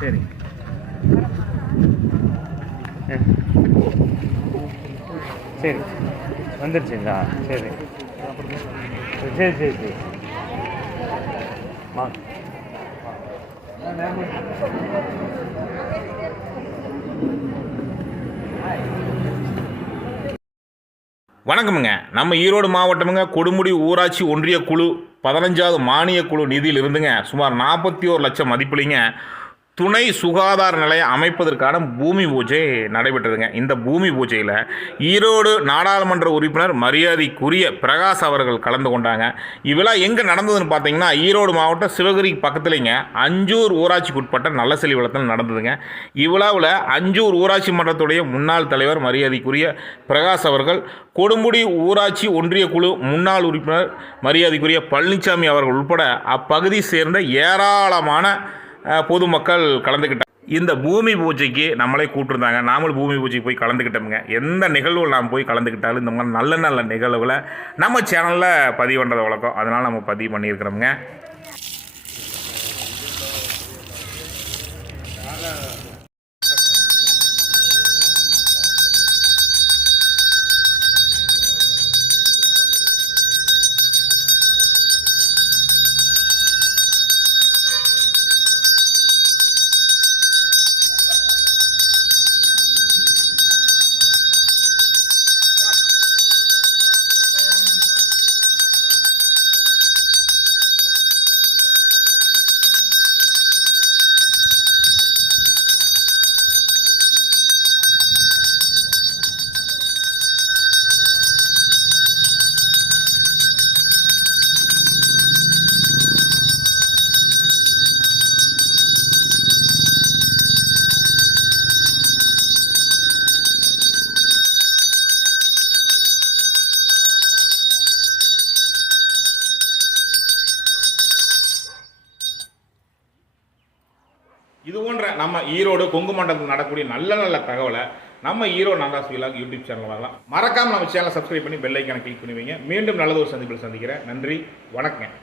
சரி. சரி. வந்துருச்சுங்களா? சரி. சரி சரி சரி. வணக்கமுங்க. நம்ம ஈரோடு மாவட்டமுங்க கொடுமுடி ஊராட்சி ஒன்றிய குழு பதினஞ்சாவது மானிய குழு நிதியில் இருந்துங்க சுமார் நாற்பத்தி ஒரு லட்சம் மதிப்புலிங்க துணை சுகாதார நிலையம் அமைப்பதற்கான பூமி பூஜை நடைபெற்றதுங்க. இந்த பூமி பூஜையில் ஈரோடு நாடாளுமன்ற உறுப்பினர் மரியாதைக்குரிய பிரகாஷ் அவர்கள் கலந்து கொண்டாங்க. இவெல்லாம் எங்கே நடந்ததுன்னு பார்த்தீங்கன்னா ஈரோடு மாவட்டம் சிவகிரி பக்கத்துலேங்க. அஞ்சூர் ஊராட்சிக்கு உட்பட்ட நல்ல செல்வளத்தில் நடந்ததுங்க. இவ்வளவில் அஞ்சூர் ஊராட்சி மன்றத்துடைய முன்னாள் தலைவர் மரியாதைக்குரிய பிரகாஷ் அவர்கள் கொடுமுடி ஊராட்சி ஒன்றிய குழு முன்னாள் உறுப்பினர் மரியாதைக்குரிய பழனிசாமி அவர்கள் உட்பட அப்பகுதி சேர்ந்த ஏராளமான பொதுமக்கள் கலந்துக்கிட்டாங்க. இந்த பூமி பூஜைக்கு நம்மளே கூப்பிட்டுருந்தாங்க. நாமளும் பூமி பூஜைக்கு போய் கலந்துக்கிட்டோமுங்க. எந்த நிகழ்வில் நாம் போய் கலந்துக்கிட்டாலும் இந்த மாதிரி நல்ல நல்ல நிகழ்வில் நம்ம சேனலில் பதிவு பண்ணுறது வழக்கம். அதனால் நம்ம பதிவு பண்ணியிருக்கிறோமுங்க. இது போன்ற நம்ம ஈரோடு கொங்கு மண்டலத்தில் நடக்கக்கூடிய நல்ல நல்ல தகவலை நம்ம Erode Nallas vlog YouTube channel வரலாம். மறக்காமல் நம்ம சேனலை சப்ஸ்கிரைப் பண்ணி பெல் ஐக்கானை கிளிக் பண்ணி வைங்க மீண்டும் நல்லதொரு சந்திப்பில் சந்திக்கிறேன். நன்றி. வணக்கம்